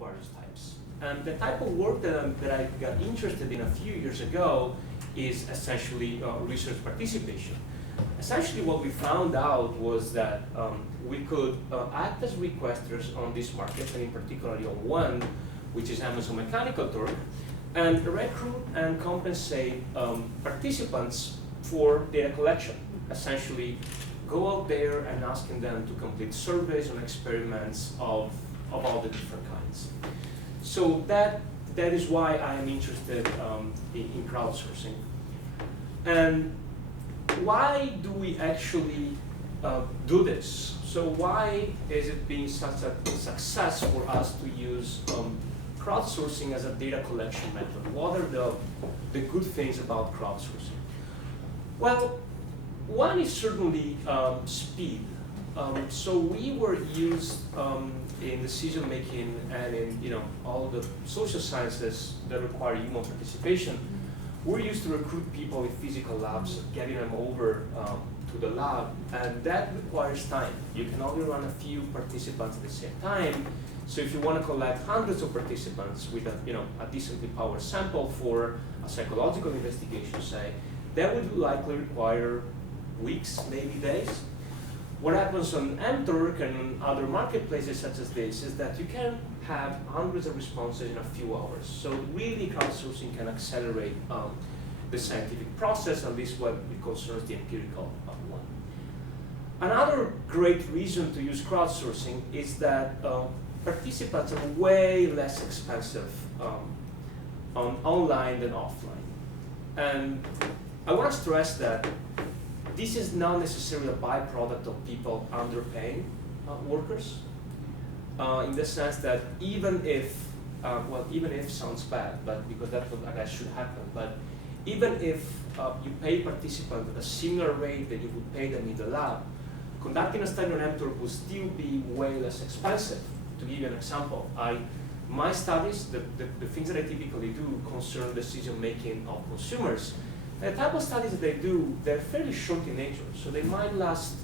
various types. And the type of work that I got interested in a few years ago is essentially research participation. Essentially what we found out was that we could act as requesters on these markets, and in particular on one, which is Amazon Mechanical Turk, and recruit and compensate participants for data collection. Essentially, go out there and asking them to complete surveys on experiments of all the different kinds. So that is why I am interested in crowdsourcing. And why do we actually do this? So why is it being such a success for us to use crowdsourcing as a data collection method? What are the good things about crowdsourcing? Well, one is certainly speed. So we were used in decision making and in all the social sciences that require human participation. We're used to recruit people in physical labs, getting them over to the lab, and that requires time. You can only run a few participants at the same time. So if you want to collect hundreds of participants with a decently powered sample for a psychological investigation, say, that would likely require weeks, maybe days. What happens on mTurk and other marketplaces such as this is that you can have hundreds of responses in a few hours. So really crowdsourcing can accelerate the scientific process, at least when it concerns the empirical one. Another great reason to use crowdsourcing is that participants are way less expensive online than offline. And I want to stress that this is not necessarily a byproduct of people underpaying workers, in the sense that even if sounds bad, but because that should happen, but even if you pay participants at a similar rate that you would pay them in the lab, conducting a study on mTurk would still be way less expensive. To give you an example, my studies, the things that I typically do concern decision making of consumers. The type of studies that they do, they're fairly short in nature, so they might last,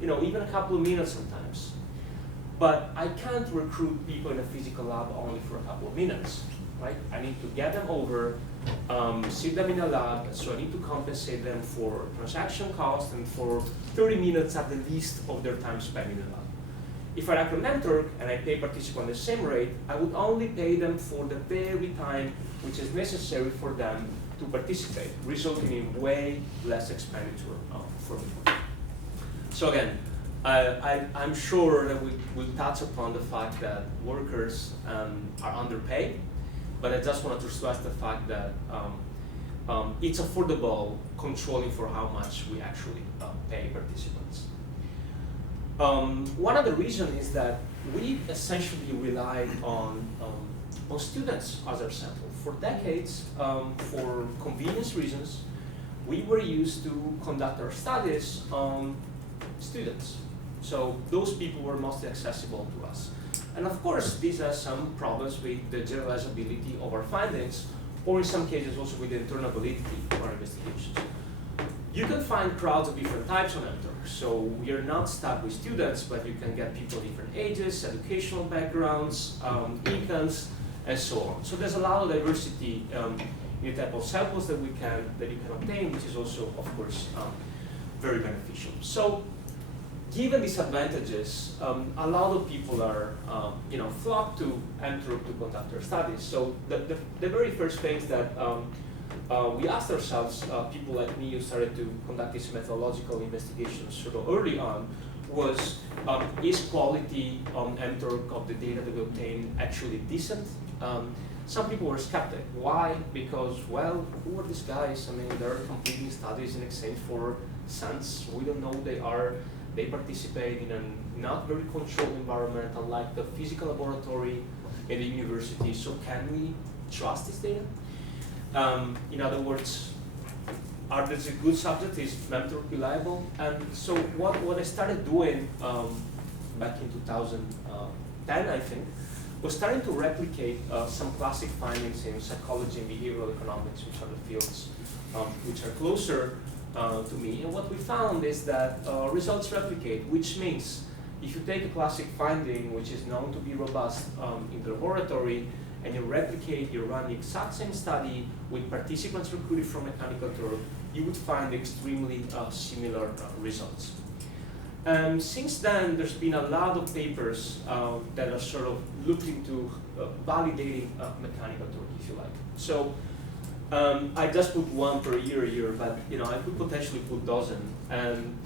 even a couple of minutes sometimes. But I can't recruit people in a physical lab only for a couple of minutes, right? I need to get them over, sit them in a lab, so I need to compensate them for transaction costs and for 30 minutes at the least of their time spent in the lab. If I recommend mTurk and I pay participants the same rate, I would only pay them for the very time which is necessary for them to participate, resulting in way less expenditure for me. So again, I'm sure that we'll touch upon the fact that workers are underpaid, but I just wanted to stress the fact that it's affordable controlling for how much we actually pay participants. One other reason is that we essentially relied on students as our sample. For decades, for convenience reasons, we were used to conduct our studies on students. So those people were mostly accessible to us. And of course, these have some problems with the generalizability of our findings, or in some cases also with the internal validity of our investigations. You can find crowds of different types on mTurk. So we are not stuck with students, but you can get people of different ages, educational backgrounds, incomes, and so on. So there's a lot of diversity in the type of samples that you can obtain, which is also, of course, very beneficial. So given these advantages, a lot of people are, flock to mTurk to conduct their studies. So the very first things that we asked ourselves, people like me who started to conduct these methodological investigations sort of early on, was is quality on mTurk of the data that we obtain actually decent? Some people were skeptic. Why? Because, well, who are these guys? I mean, they're completing studies in exchange for cents. We don't know who they are. They participate in a not very controlled environment, unlike the physical laboratory in the university. So can we trust this data? In other words, are this a good subject? Is mTurk reliable? And so what I started doing back in 2010, I think, was starting to replicate some classic findings in psychology and behavioral economics, which are the fields which are closer to me. And what we found is that results replicate, which means if you take a classic finding, which is known to be robust in the laboratory, and you replicate, you run the exact same study with participants recruited from Mechanical Turk, you would find extremely similar results. Since then, there's been a lot of papers that are sort of looking to validating Mechanical Turk, if you like. So I just put one per year here, but I could potentially put dozen. And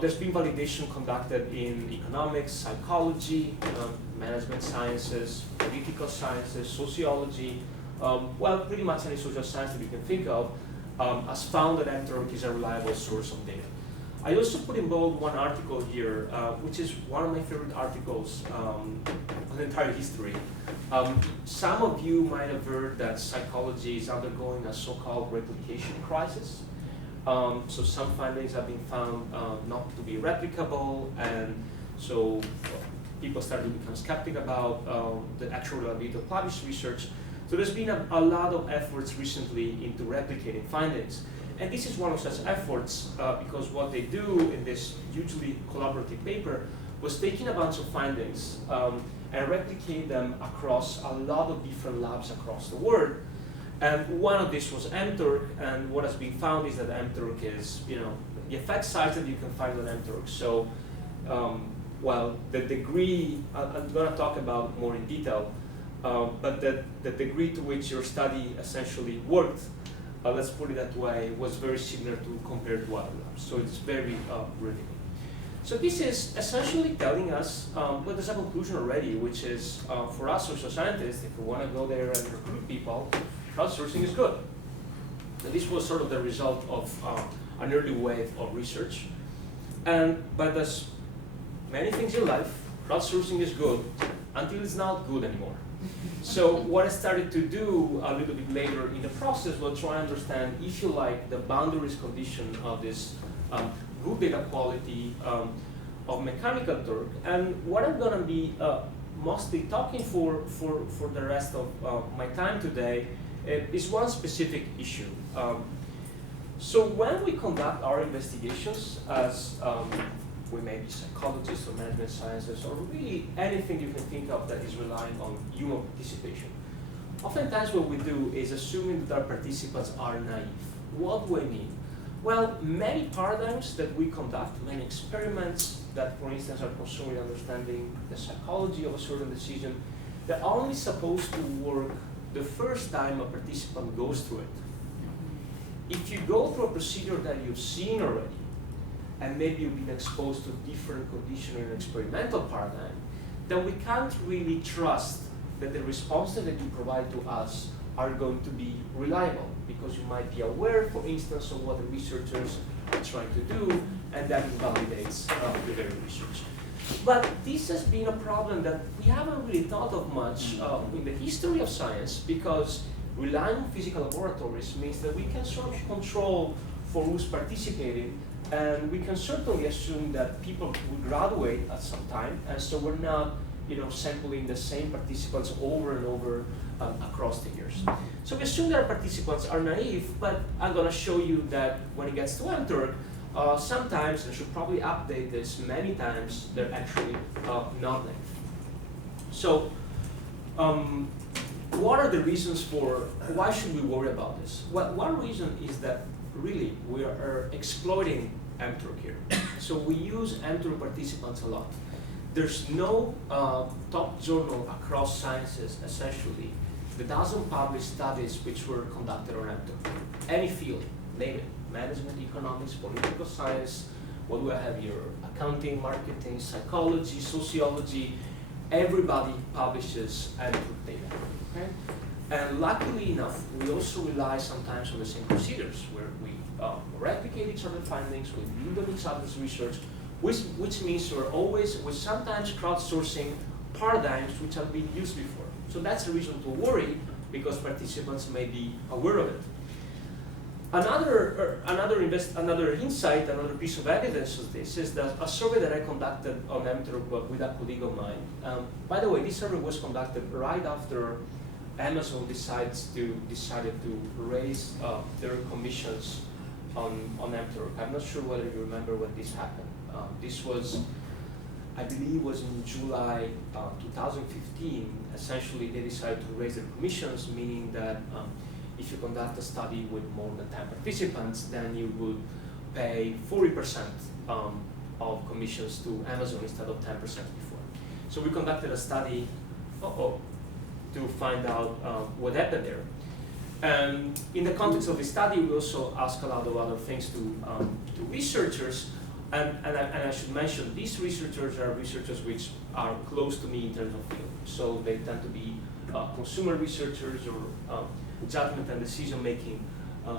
there's been validation conducted in economics, psychology, management sciences, political sciences, sociology, well, pretty much any social science that you can think of, has found that mTurk is a reliable source of data. I also put in bold one article here, which is one of my favorite articles on the entire history. Some of you might have heard that psychology is undergoing a so-called replication crisis. So some findings have been found not to be replicable, and so people started to become skeptical about the actual reliability of published research. So there's been a lot of efforts recently into replicating findings. And this is one of such efforts because what they do in this hugely collaborative paper was taking a bunch of findings and replicate them across a lot of different labs across the world. And one of these was mTurk, and what has been found is that mTurk is, the effect size that you can find on mTurk. So, well, the degree, I'm going to talk about more in detail, but the degree to which your study essentially worked, let's put it that way, was very similar to compared to other labs. So it's very revealing. So this is essentially telling us, well, there's a conclusion already, which is for us social scientists, if we want to go there and recruit people, crowdsourcing is good. So this was sort of the result of an early wave of research. But as many things in life, crowdsourcing is good until it's not good anymore. So what I started to do a little bit later in the process was try and understand, if you like, the boundaries condition of this good data quality of Mechanical Turk. And what I'm going to be mostly talking for the rest of my time today is one specific issue. So when we conduct our investigations as we may be psychologists or management sciences or really anything you can think of that is relying on human participation, oftentimes what we do is assuming that our participants are naive. What do I mean? Well, many paradigms that we conduct, many experiments that, for instance, are concerned with understanding the psychology of a certain decision, they're only supposed to work the first time a participant goes through it. If you go through a procedure that you've seen already, and maybe you've been exposed to different conditions in an experimental paradigm, then we can't really trust that the responses that you provide to us are going to be reliable, because you might be aware, for instance, of what the researchers are trying to do, and that invalidates the very research. But this has been a problem that we haven't really thought of much in the history of science, because relying on physical laboratories means that we can sort of control for who's participating, and we can certainly assume that people will graduate at some time, and so we're not sampling the same participants over and over across the years. So we assume that our participants are naive, but I'm going to show you that when it gets to mTurk, sometimes, and I should probably update this many times, they're actually not naive. So what are the reasons for, why should we worry about this? Well, one reason is that really we are exploiting mTurk here. So we use mTurk participants a lot. There's no top journal across sciences, essentially, that doesn't publish studies which were conducted on mTurk. Any field, name it, management, economics, political science, what do I have here? Accounting, marketing, psychology, sociology, everybody publishes mTurk data. Okay? And luckily enough, we also rely sometimes on the same procedures where we replicate each other's findings, we build on each other's research, which means we're always, with sometimes crowdsourcing paradigms which have been used before. So that's a reason to worry, because participants may be aware of it. Another insight, another piece of evidence of this is that a survey that I conducted on mTurk with a colleague of mine. By the way, this survey was conducted right after Amazon decided to raise their commissions on mTurk. I'm not sure whether you remember when this happened. This was I believe it was in July 2015, essentially they decided to raise their commissions, meaning that if you conduct a study with more than 10 participants, then you would pay 40% of commissions to Amazon instead of 10% before. So we conducted a study to find out what happened there. And in the context of the study, we also asked a lot of other things to researchers. And I should mention, these researchers are researchers which are close to me in terms of field. So they tend to be consumer researchers or judgment and decision-making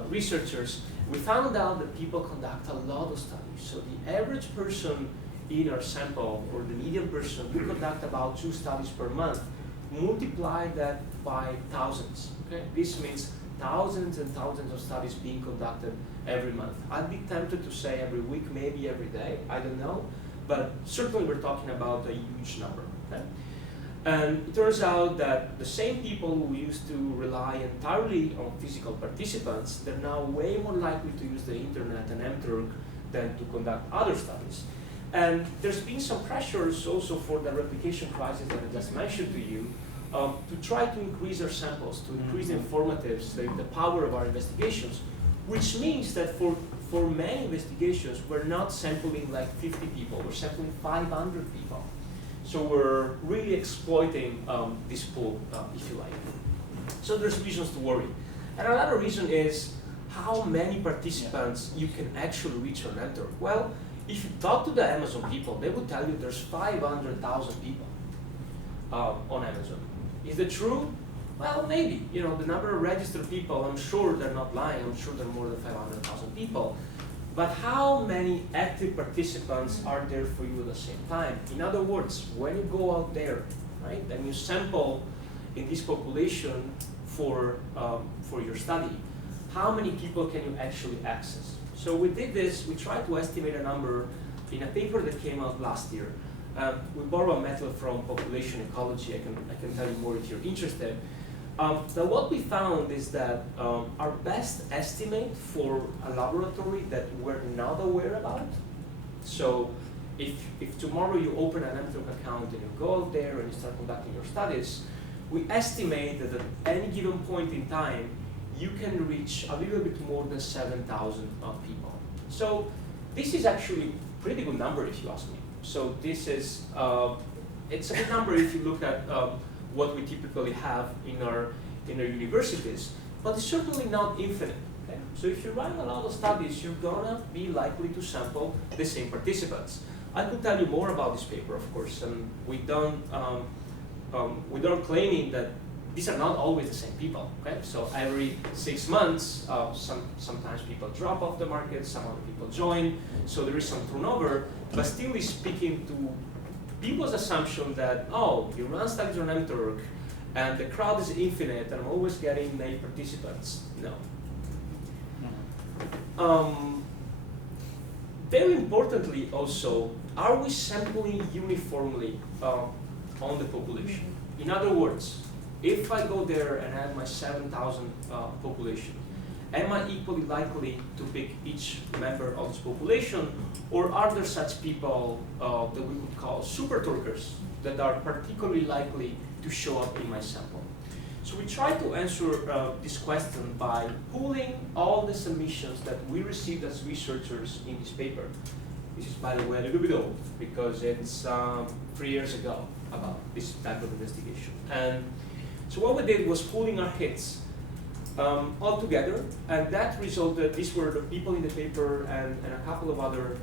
researchers. We found out that people conduct a lot of studies. So the average person in our sample, or the median person, we conduct about 2 studies per month. Multiply that by thousands. Okay? This means thousands and thousands of studies being conducted every month. I'd be tempted to say every week, maybe every day, I don't know, but certainly we're talking about a huge number. Okay? And it turns out that the same people who used to rely entirely on physical participants, they're now way more likely to use the internet and mTurk than to conduct other studies. And there's been some pressures also for the replication crisis that I just mentioned to you, to try to increase our samples, to increase the informatives, the power of our investigations, which means that for many investigations, we're not sampling like 50 people, we're sampling 500 people. So we're really exploiting this pool, if you like. So there's reasons to worry. And another reason is how many participants you can actually reach on network. Well, if you talk to the Amazon people, they would tell you there's 500,000 people on Amazon. Is that true? Well, maybe. You know, the number of registered people, I'm sure they're not lying. I'm sure there are more than 500,000 people. But how many active participants are there for you at the same time? In other words, when you go out there, right, and you sample in this population for your study, how many people can you actually access? So we did this, we tried to estimate a number in a paper that came out last year. We borrow a method from population ecology. I can tell you more if you're interested. So what we found is that our best estimate for a laboratory that we're not aware about, so if tomorrow you open an mTurk account and you go out there and you start conducting your studies, we estimate that at any given point in time, you can reach a little bit more than 7,000 people. So this is actually a pretty good number if you ask me. So this is, it's a good number if you look at what we typically have in our universities, but it's certainly not infinite. Okay? So if you run a lot of studies, you're gonna be likely to sample the same participants. I could tell you more about this paper, of course, and we don't claiming that these are not always the same people. Okay? So every 6 months, sometimes people drop off the market, some other people join, so there is some turnover, but still is speaking to people's assumption that, oh, you run studies on mTurk, and the crowd is infinite, and I'm always getting many participants. No. Very importantly also, are we sampling uniformly on the population? In other words, if I go there and have my 7,000 population, am I equally likely to pick each member of this population, or are there such people that we would call super Turkers that are particularly likely to show up in my sample? So we try to answer this question by pooling all the submissions that we received as researchers in this paper. This is, by the way, a little bit old because it's 3 years ago about this type of investigation. And so what we did was pooling our hits all together, and that resulted, these were the people in the paper and a couple of other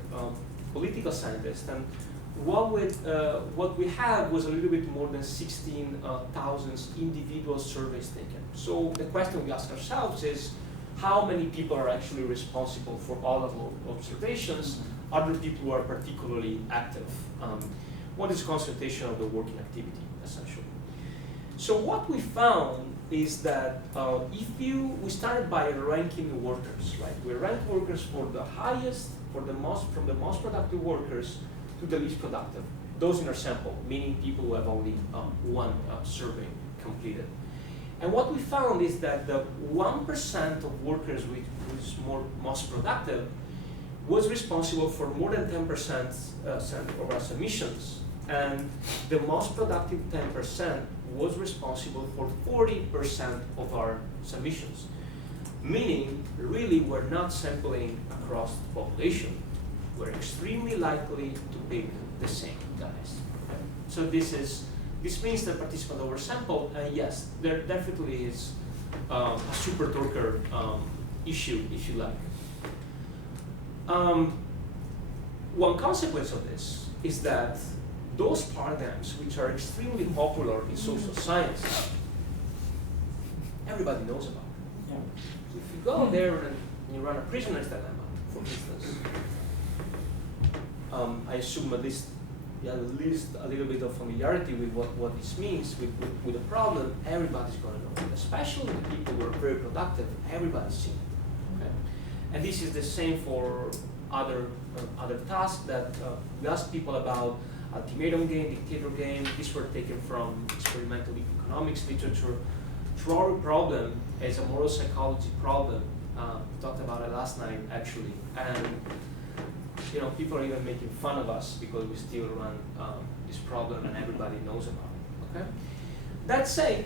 political scientists. And what we had was a little bit more than 16,000 individual surveys taken. So the question we ask ourselves is, how many people are actually responsible for all of our observations? Are there people who are particularly active? What is concentration of the working activity, essentially? So what we found is that we started by ranking workers, right? We ranked workers for the highest, from the most productive workers to the least productive, those in our sample, meaning people who have only one survey completed. And what we found is that the 1% of workers which was most productive was responsible for more than 10% of our submissions, and the most productive 10% was responsible for 40% of our submissions. Meaning, really, we're not sampling across the population. We're extremely likely to pick the same guys. Okay? So this means that participants oversampled, and yes, there definitely is a super torquer issue, if you like. One consequence of this is that those paradigms, which are extremely popular in social science, everybody knows about. Yeah. So if you go there and you run a prisoner's dilemma, for instance, I assume at least a little bit of familiarity with what this means with the problem. Everybody's going to know it, especially the people who are very productive. Everybody's seen it. Okay? And this is the same for other tasks that we asked people about. Ultimatum game, dictator game. These were taken from experimental economics literature. Trolley problem is a moral psychology problem. We talked about it last night, actually, and people are even making fun of us because we still run this problem, and everybody knows about it. Okay. That said,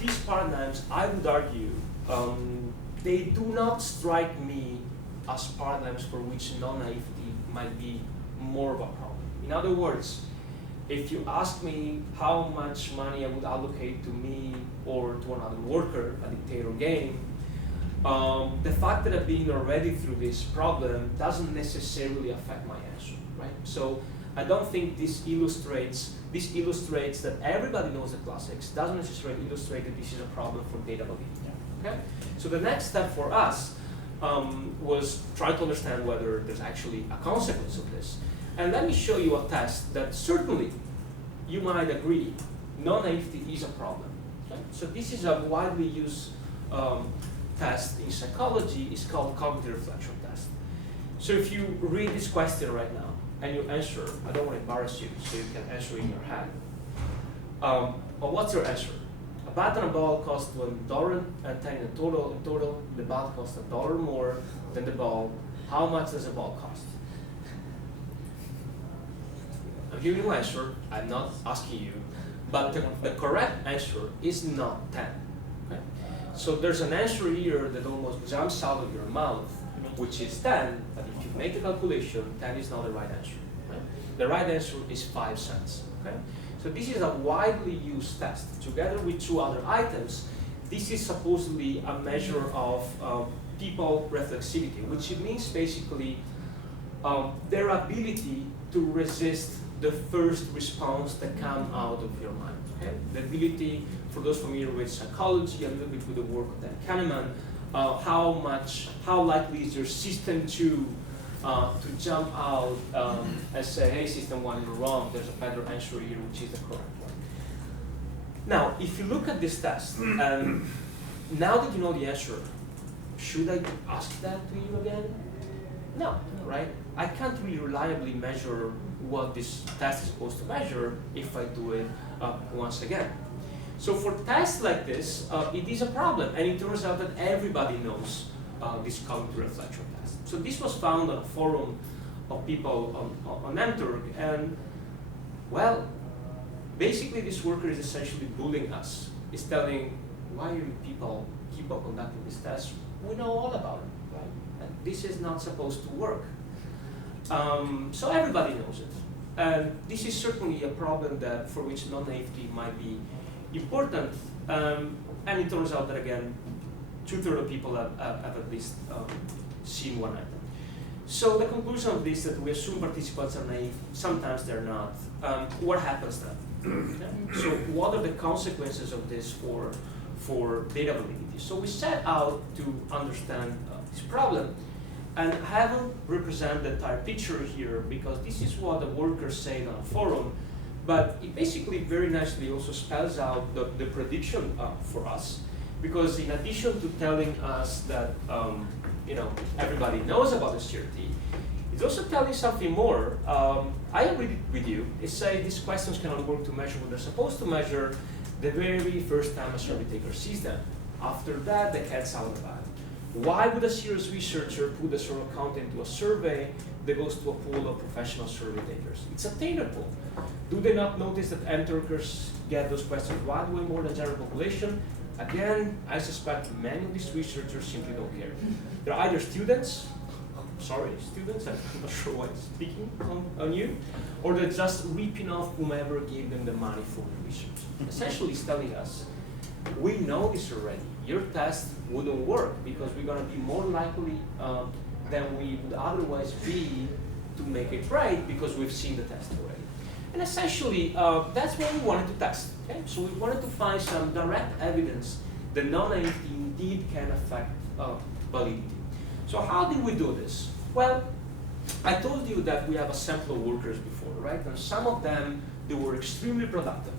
these paradigms, I would argue, they do not strike me as paradigms for which non-naivety might be more of a problem. In other words, if you ask me how much money I would allocate to me or to another worker, a dictator game, the fact that I've been already through this problem doesn't necessarily affect my answer, right? So I don't think this illustrates that everybody knows the classics, doesn't necessarily illustrate that this is a problem for data validity, okay? So the next step for us was try to understand whether there's actually a consequence of this. And let me show you a test that certainly you might agree non-naivety is a problem. Okay? So this is a widely used test in psychology. It's called cognitive reflection test. So if you read this question right now and you answer, I don't want to embarrass you, so you can answer in your head. Well, what's your answer? A bat and a ball cost $1.10 in total. In total, the bat costs $1 more than the ball. How much does a ball cost? I'm giving you an answer. I'm not asking you, but the correct answer is not 10. Okay? So there's an answer here that almost jumps out of your mouth, which is 10. But if you make the calculation, 10 is not the right answer. Right? The right answer is 5 cents. Okay? So this is a widely used test. Together with two other items, this is supposedly a measure of people reflexivity, which means basically their ability to resist the first response that comes out of your mind. Okay? The ability, for those familiar with psychology, a little bit with the work of Dan Kahneman, how likely is your system to jump out and say, hey, system one, you're wrong, there's a better answer here, which is the correct one. Now, if you look at this test, and now that you know the answer, should I ask that to you again? No, right? I can't really reliably measure what this test is supposed to measure if I do it once again. So for tests like this, it is a problem, and it turns out that everybody knows this cognitive reflection test. So this was found on a forum of people on MTurk, and well, basically this worker is essentially bullying us. He's telling, why do you people keep on conducting this test? We know all about it, right? And this is not supposed to work. So everybody knows it. And this is certainly a problem that for which non-naivety might be important. And it turns out that, again, 2/3 of people have at least seen one item. So the conclusion of this is that we assume participants are naive. Sometimes they're not. What happens then? Okay? So what are the consequences of this for data validity? So we set out to understand this problem. And I haven't represented the entire picture here because this is what the workers say on a forum, but it basically very nicely also spells out the prediction for us. Because in addition to telling us that everybody knows about the CRT, it's also telling something more. I agree with you. It says these questions cannot work to measure what they're supposed to measure the very first time a survey taker sees them. After that, the cat's out of the bag. Why would a serious researcher put a sort of count into a survey that goes to a pool of professional survey takers? It's a tailor pool. Do they not notice that M-Turkers get those questions right way more than general population? Again, I suspect many of these researchers simply don't care. They're either students, students, I'm not sure why it's speaking on you, or they're just ripping off whomever gave them the money for the research. Essentially, it's telling us, we know this already. Your test wouldn't work because we're going to be more likely than we would otherwise be to make it right because we've seen the test already. And essentially, that's what we wanted to test. Okay? So we wanted to find some direct evidence that non-identity indeed can affect validity. So how did we do this? Well, I told you that we have a sample of workers before, right? And some of them, they were extremely productive,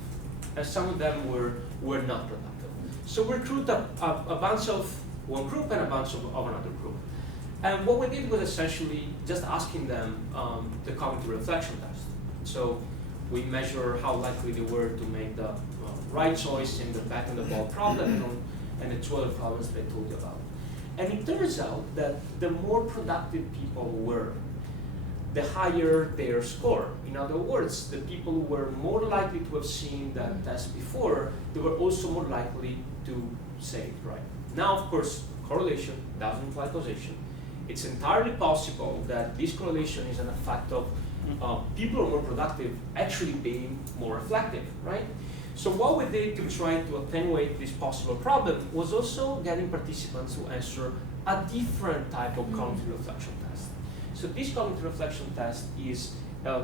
and some of them were not productive. So we recruited a bunch of one group and a bunch of another group. And what we did was essentially just asking them the cognitive reflection test. So we measure how likely they were to make the right choice in the back and the ball problem and the two other problems that I told you about. And it turns out that the more productive people were, the higher their score. In other words, the people who were more likely to have seen that test before, they were also more likely to say it right. Now, of course, correlation doesn't imply causation. It's entirely possible that this correlation is an effect of people who are more productive actually being more reflective, right? So what we did to try to attenuate this possible problem was also getting participants to answer a different type of cognitive reflection test. So this cognitive reflection test is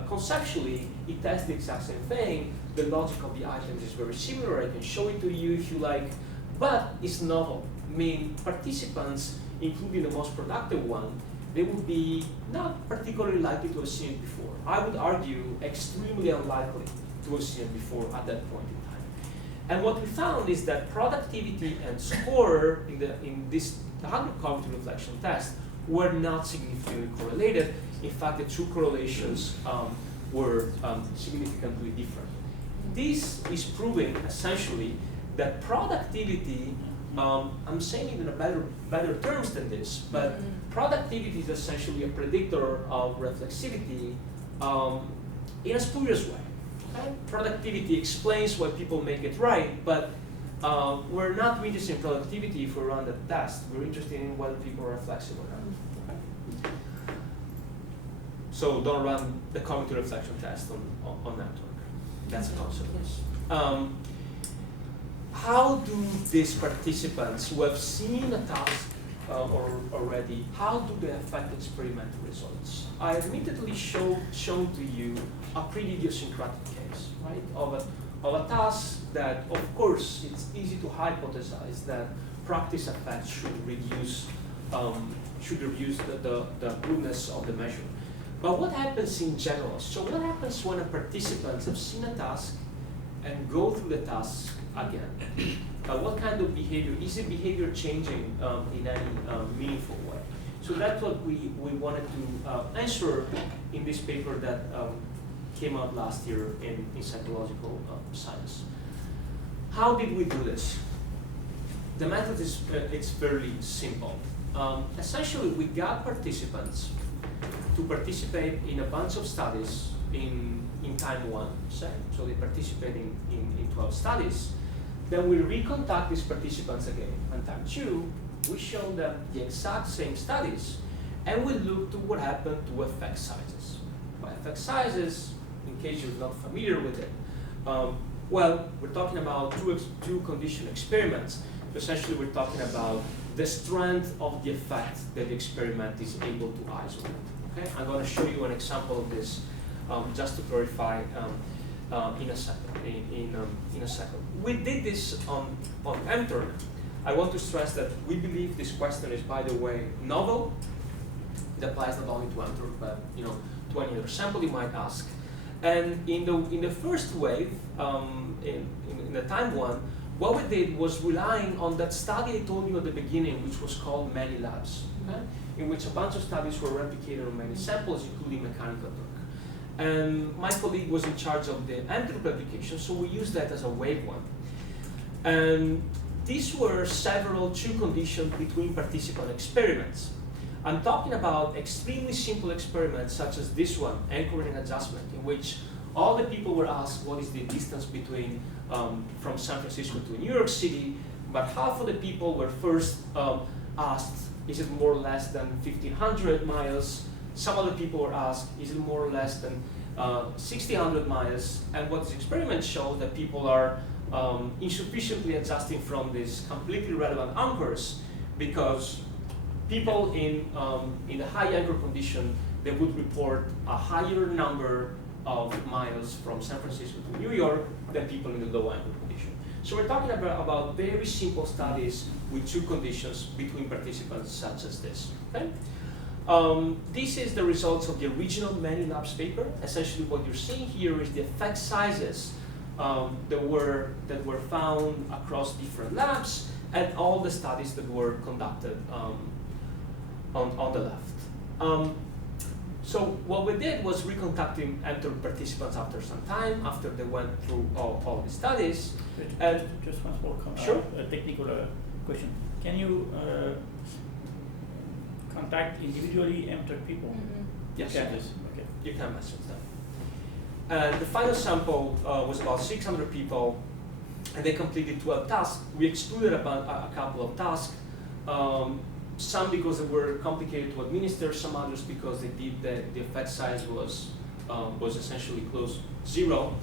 conceptually, it tests the exact same thing. The logic of the items is very similar. I can show it to you if you like, but it's novel. I mean, participants, including the most productive one, they would be not particularly likely to have seen it before. I would argue extremely unlikely to have seen it before at that point in time. And what we found is that productivity and score in this cognitive reflection test were not significantly correlated. In fact, the two correlations were significantly different. This is proving essentially that productivity, I'm saying it in a better terms than this, but productivity is essentially a predictor of reflexivity in a spurious way. Okay? Productivity explains why people make it right, but we're not interested in productivity if we run the test. We're interested in whether people are reflexive or not. Okay? So don't run the cognitive reflection test on network. That's a consequence. How do these participants who have seen a task already, how do they affect experimental results? I admittedly shown to you a pretty idiosyncratic case, right, of a task that, of course, it's easy to hypothesize that practice effects should reduce the goodness of the measure. But what happens in general? So what happens when a participant has seen a task and go through the task again? What kind of behavior? Is the behavior changing in any meaningful way? So that's what we wanted to answer in this paper that came out last year in psychological science. How did we do this? The method is it's fairly simple. Essentially, we got participants to participate in a bunch of studies in time one, say. So they participate in 12 studies. Then we recontact these participants again. On time two, we show them the exact same studies, and we look to what happened to effect sizes. By effect sizes, in case you're not familiar with it, well, we're talking about two condition experiments. Essentially, we're talking about the strength of the effect that the experiment is able to isolate. Okay? I'm going to show you an example of this just to clarify in a second. We did this on M-Turk. I want to stress that we believe this question is, by the way, novel. It applies not only to M-Turk, but to any other sample you might ask. And in the first wave, in the time one, what we did was relying on that study I told you at the beginning, which was called many labs, okay? In which a bunch of studies were replicated on many samples, including mechanical torque. And my colleague was in charge of the M-Turk replication, so we used that as a wave one. And these were several two conditions between participant experiments. I'm talking about extremely simple experiments such as this one, anchoring and adjustment, in which all the people were asked what is the distance between from San Francisco to New York City, but half of the people were first asked, is it more or less than 1,500 miles? Some other people were asked, is it more or less than 1,600 miles? And what this experiment showed that people are insufficiently adjusting from these completely relevant anchors, because people in the high anchor condition, they would report a higher number of miles from San Francisco to New York than people in the low anchor condition. So we're talking about very simple studies with two conditions between participants such as this. Okay? This is the results of the original many labs paper. Essentially what you're seeing here is the effect sizes that were found across different labs and all the studies that were conducted on the left. So what we did was recontacting entered participants after some time, after they went through all the studies. And just one small sure. Technical question. Can you contact individually entered people? Yes, you can. Okay. You can message them. And the final sample was about 600 people, and they completed 12 tasks. We excluded about a couple of tasks. Some because they were complicated to administer, some others because they did the effect size was essentially close zero.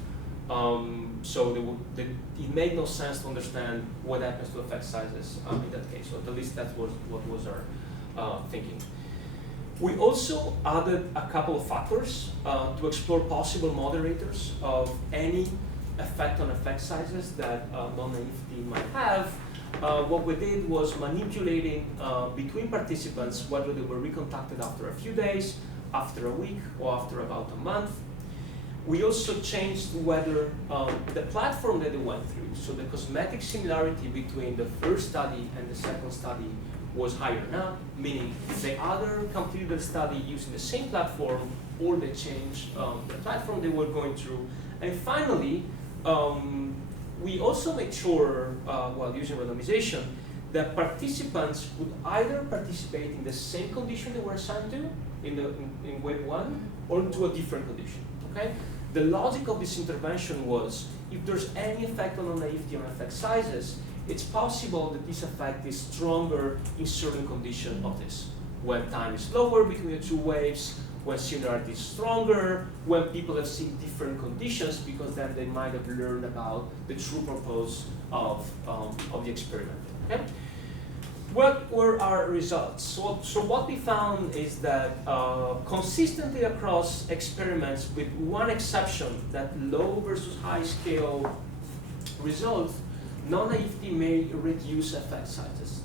So it made no sense to understand what happens to effect sizes in that case. So at least that was what was our thinking. We also added a couple of factors to explore possible moderators of any effect on effect sizes that non-naivety might have. What we did was manipulating between participants whether they were recontacted after a few days, after a week, or after about a month. We also changed whether the platform that they went through, so the cosmetic similarity between the first study and the second study was high or not, meaning they either completed the study using the same platform or they changed the platform they were going through. And finally, we also made sure, while using randomization, that participants would either participate in the same condition they were assigned to in wave one or into a different condition. Okay? The logic of this intervention was, if there's any effect on naivety on effect sizes, it's possible that this effect is stronger in certain conditions of this. When time is lower between the two waves, when similarity is stronger, when people have seen different conditions, because then they might have learned about the true purpose of the experiment. Okay? What were our results? So what we found is that consistently across experiments, with one exception, that low versus high scale results, non-naivety may reduce effect sizes.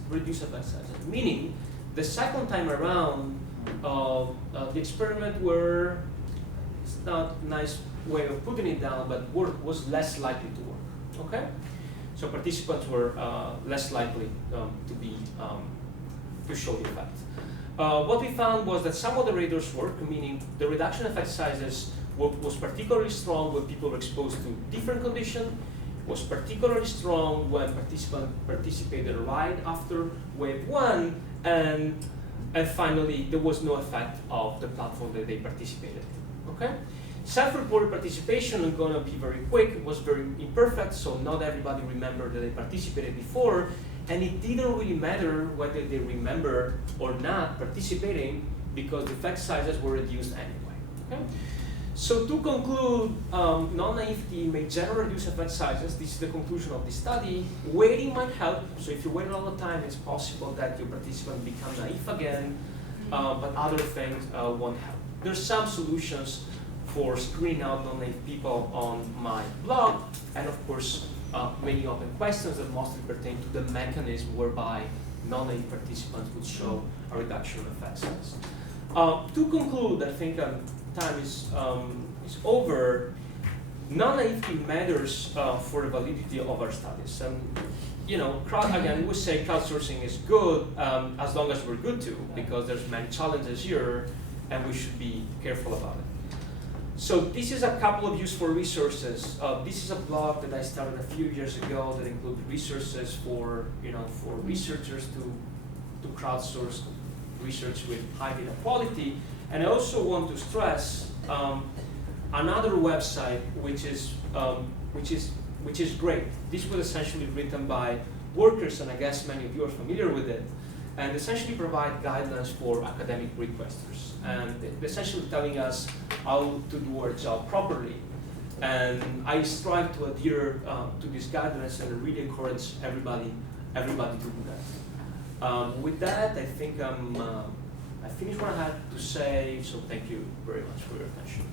Meaning, the second time around, the experiment were, it's not a nice way of putting it down, but was less likely to work. Okay? So participants were less likely to show the effect. What we found was that some moderators work, meaning the reduction effect sizes was particularly strong when people were exposed to different conditions, was particularly strong when participants participated right after wave one, and finally there was no effect of the platform that they participated in. Okay? Self-reported participation, I'm going to be very quick, was very imperfect, so not everybody remembered that they participated before, and it didn't really matter whether they remember or not participating, because the effect sizes were reduced anyway. Okay? So to conclude, non-naivety may generally reduce effect sizes. This is the conclusion of the study. Waiting might help, so if you wait all the time, it's possible that your participant become naive again, but other things won't help. There's some solutions for screening out non-naive people on my blog, and of course, many open questions that mostly pertain to the mechanism whereby non-naive participants would show a reduction of effect size. To conclude, I think time is over. Non-naivety matters for the validity of our studies. Again, we say crowdsourcing is good as long as we're good to, because there's many challenges here, and we should be careful about it. So this is a couple of useful resources. This is a blog that I started a few years ago that included resources for researchers to crowdsource research with high data quality. And I also want to stress another website which is great. This was essentially written by workers, and I guess many of you are familiar with it, and essentially provide guidelines for academic requesters, and essentially telling us how to do our job properly. And I strive to adhere to these guidelines, and really encourage everybody to do that. With that, I think I finished what I had to say, so thank you very much for your attention.